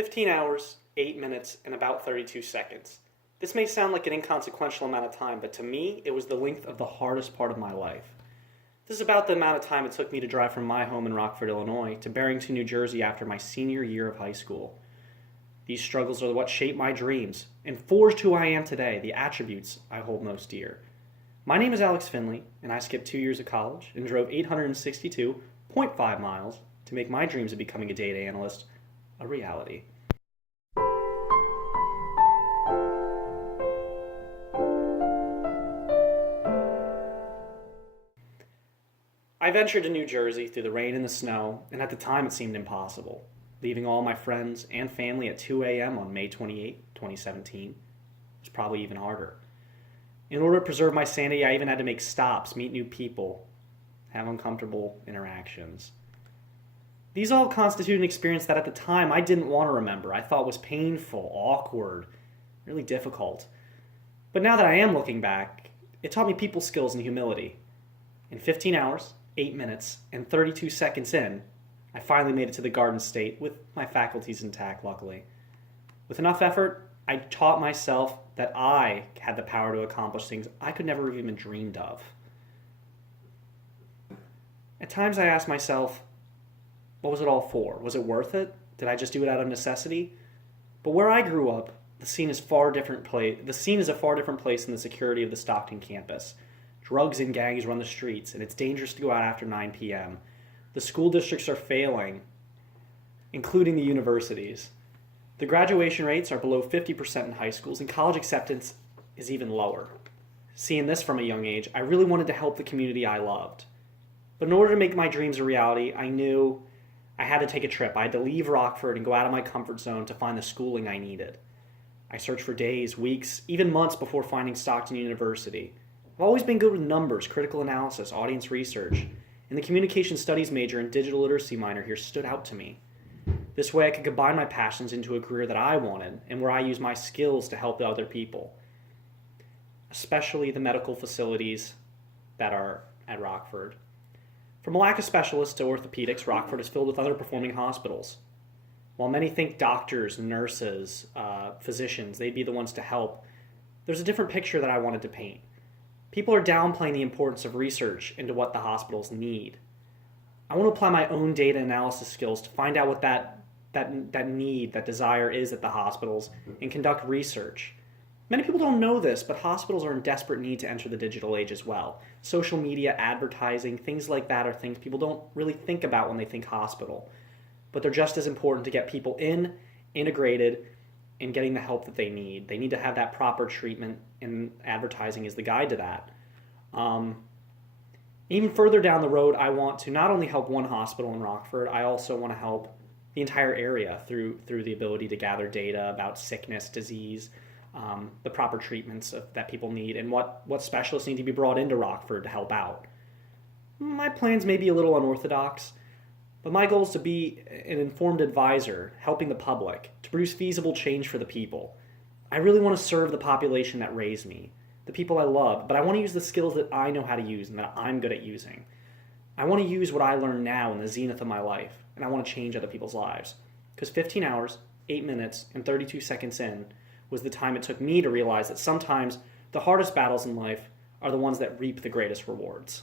15 hours, 8 minutes, and about 32 seconds. This may sound like an inconsequential amount of time, but to me, it was the length of the hardest part of my life. This is about the amount of time it took me to drive from my home in Rockford, Illinois, to Barrington, New Jersey after my senior year of high school. These struggles are what shaped my dreams and forged who I am today, the attributes I hold most dear. My name is Alex Finley, and I skipped 2 years of college and drove 862.5 miles to make my dreams of becoming a data analyst a reality. I ventured to New Jersey through the rain and the snow, and at the time it seemed impossible, leaving all my friends and family at 2 a.m. on May 28, 2017. It was probably even harder. In order to preserve my sanity, I even had to make stops, meet new people, have uncomfortable interactions. These all constitute an experience that at the time I didn't want to remember. I thought was painful, awkward, really difficult. But now that I am looking back, it taught me people skills and humility. In 15 hours, 8 minutes, and 32 seconds in, I finally made it to the Garden State with my faculties intact, luckily. With enough effort, I taught myself that I had the power to accomplish things I could never have even dreamed of. At times I asked myself, what was it all for? Was it worth it? Did I just do it out of necessity? But where I grew up, the scene is a far different place than the security of the Stockton campus. Drugs and gangs run the streets, and it's dangerous to go out after 9 p.m. The school districts are failing, including the universities. The graduation rates are below 50% in high schools, and college acceptance is even lower. Seeing this from a young age, I really wanted to help the community I loved. But in order to make my dreams a reality, I knew I had to take a trip. I had to leave Rockford and go out of my comfort zone to find the schooling I needed. I searched for days, weeks, even months before finding Stockton University. I've always been good with numbers, critical analysis, audience research, and the communication studies major and digital literacy minor here stood out to me. This way I could combine my passions into a career that I wanted and where I use my skills to help other people, especially the medical facilities that are at Rockford. From a lack of specialists to orthopedics, Rockford is filled with underperforming hospitals. While many think doctors, nurses, physicians, they'd be the ones to help, there's a different picture that I wanted to paint. People are downplaying the importance of research into what the hospitals need. I want to apply my own data analysis skills to find out what that need, that desire is at the hospitals and conduct research. Many people don't know this, but hospitals are in desperate need to enter the digital age as well. Social media, advertising, things like that are things people don't really think about when they think hospital. But they're just as important to get people integrated, and getting the help that they need. They need to have that proper treatment, and advertising is the guide to that. Even further down the road, I want to not only help one hospital in Rockford, I also want to help the entire area through the ability to gather data about sickness, disease, the proper treatments that people need, and what specialists need to be brought into Rockford to help out. My plans may be a little unorthodox, but my goal is to be an informed advisor, helping the public, to produce feasible change for the people. I really want to serve the population that raised me, the people I love, but I want to use the skills that I know how to use and that I'm good at using. I want to use what I learn now in the zenith of my life, and I want to change other people's lives. Because 15 hours, 8 minutes, and 32 seconds in was the time it took me to realize that sometimes the hardest battles in life are the ones that reap the greatest rewards.